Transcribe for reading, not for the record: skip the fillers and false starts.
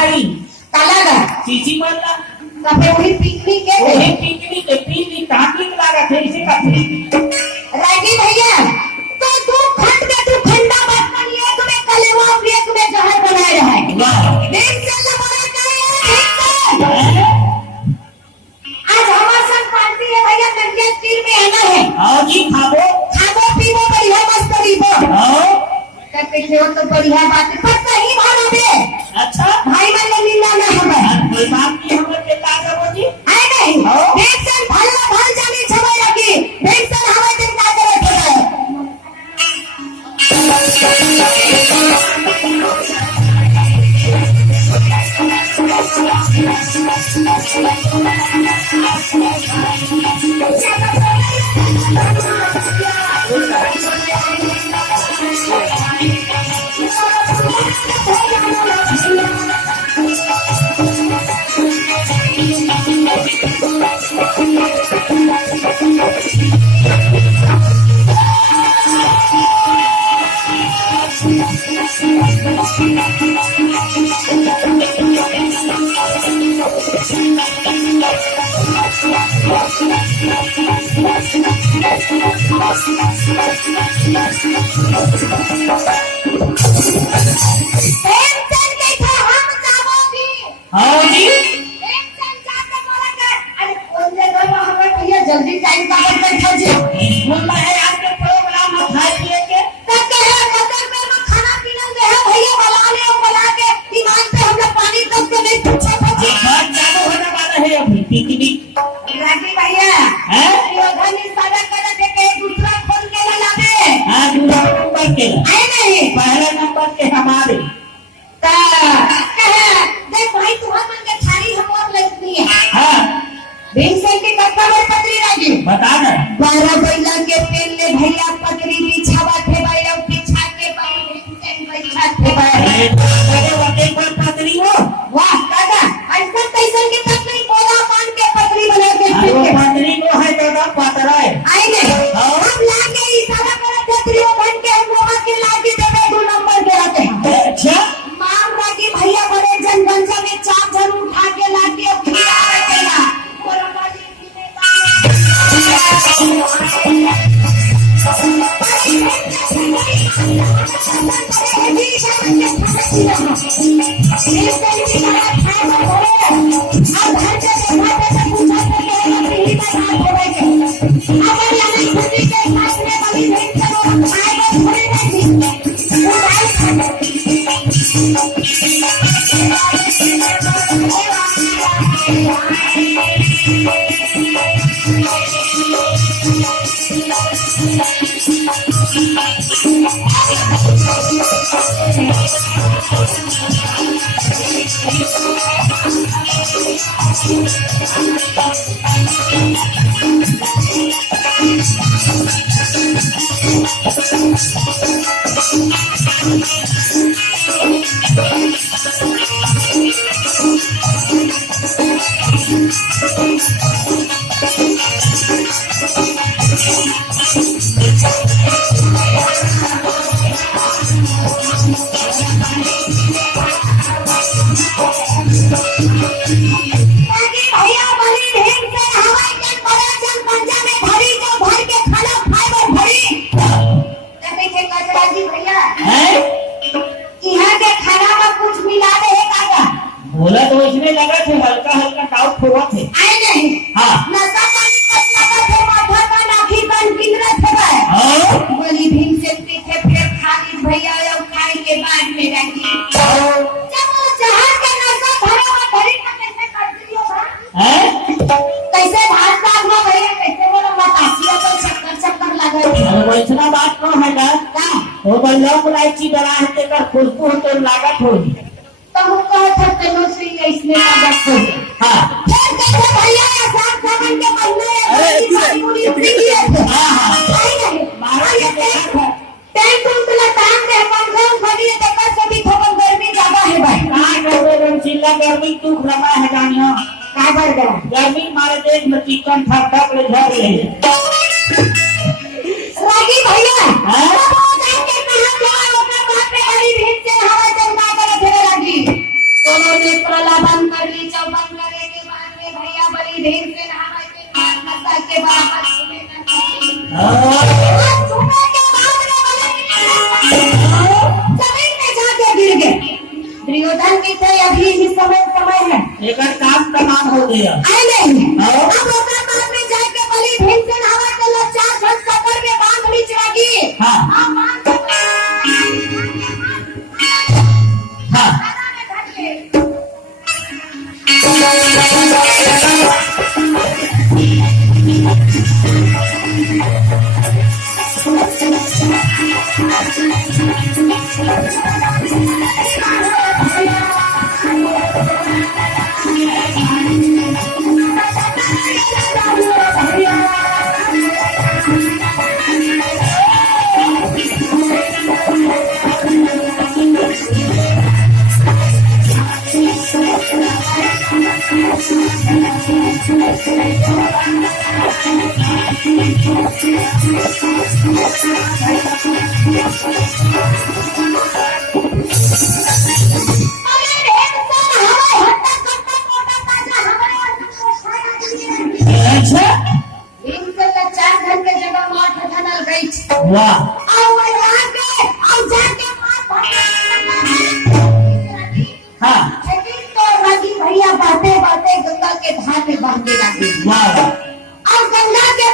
भाई काला चीची मरला कपे वही पिकनिक के वही पिकनिक ताकि लगा थे इसे का रागी भैया तो तू खंड में तू खंडा मत बनिए एक में कलेवा और एक में जहर बनाए रहे वाह देख से लगा है आज हमारे संग पार्टी है भैया नंगे तीर में आना है आओ जी खाबो पीबो बढ़िया मस्त पीबो आओ कहते थे वो तो बढ़िया बात है पर सही भाड़ा दे अच्छा भाई वाले नीला ना हमें कोई बात नहीं हमर के का करो जी है नहीं देख से भल्ला भल जानी छवे लगी देख से हमें दिन का करे थे आओ जी जल्दी टाइम का बैठा जी बोलना है आज के प्रोग्राम हम खाए पिए के खाना पीना दे है भैया बुला के ईमान पे हम लोग पानी तक तो नहीं पूछा था जी घर चालू होने वाला है अभी पिकनिक रागी भैया हैं योधनी सादा कर दे के दूसरा फोन के ला दे हां दूसरा नंबर के आए नहीं पहला नंबर के हमारे का कहे देख भाई तुम्हारे मन के थाली हम और लगती है हां भीमसेन के कथा में पत्री रागी बता ना 12 बैला के पेन ले भैया पत्री बिछावा थे भाई और बिछा के भाई भीमसेन बैठा थे भाई अरे वके पर पत्री हो वाह दादा ऐसा कैसे की पत्री बोला मान के पत्री बना के वो पत्री को है दादा पत्र है आई नहीं हम लाके इशारा कर पत्री बन के हम लोग के लाके देवे 2 नंबर के आते हैं अच्छा मार रागी भैया बड़े जनगंजा में 4 जन उठा के लाके और खिला देला कोरोना बोला तो इसमें लगा थे हल्का हल्का टाउट हुआ थे आए नहीं हाँ नशा पानी कसला का थे माथा का नाखी बन किंद्र थे भाई हाँ बोली भीम से पीछे फिर खाली भैया और खाई के बाद में रखी जब वो जहां के नशा भरा हुआ भरी का कैसे कर दियो बा हैं कैसे भात साग में भैया कैसे बोला बतासिया तो चक्कर लगा अरे वो इतना बात न है का वो बल्लभ इलायची डरा है तेकर खुशबू तो लागत होगी तो वो कहत है तनुश्री इसमें लागत हो हां फिर कैसे भैया साग सावन के महीने अरे पूरी दिए थे हां हां आई नहीं मारा ये देखा टाइम तुम तुला टाइम दे पंखा बनी देखा सभी थोड़ा गर्मी ज्यादा है भाई का करबे रमचिल्ला गर्मी तू लगा है जानियो का कर गया गर्मी मारे देश में चिकन ठक ठक ले झड़ रही है रागी भैया हां के कहां गया अपना बात पे बड़ी भीड़ से हवा चलता करे थे रागी दोनों ने ढेर से नहावे के बाद नशा के बराबर सुने न हाँ, सुने के बाद रे जमीन में जाके गिर गए। दुर्योधन की थे अभी ही समय समय है एक काम का नाम हो गया। आए नहीं हाँ। अब ओकर बाद में जाके बलि ढेर से नहावे के लोग 4 घंटा सफर में बांध बीच लगी। हाँ। हाँ बांध हाँ, अच्छा, 4 घंटे जगह मार ठनल गई वाह, हाँ, भैया बातें बातें गंगा के धार में बहने लगे वाह, और गंगा के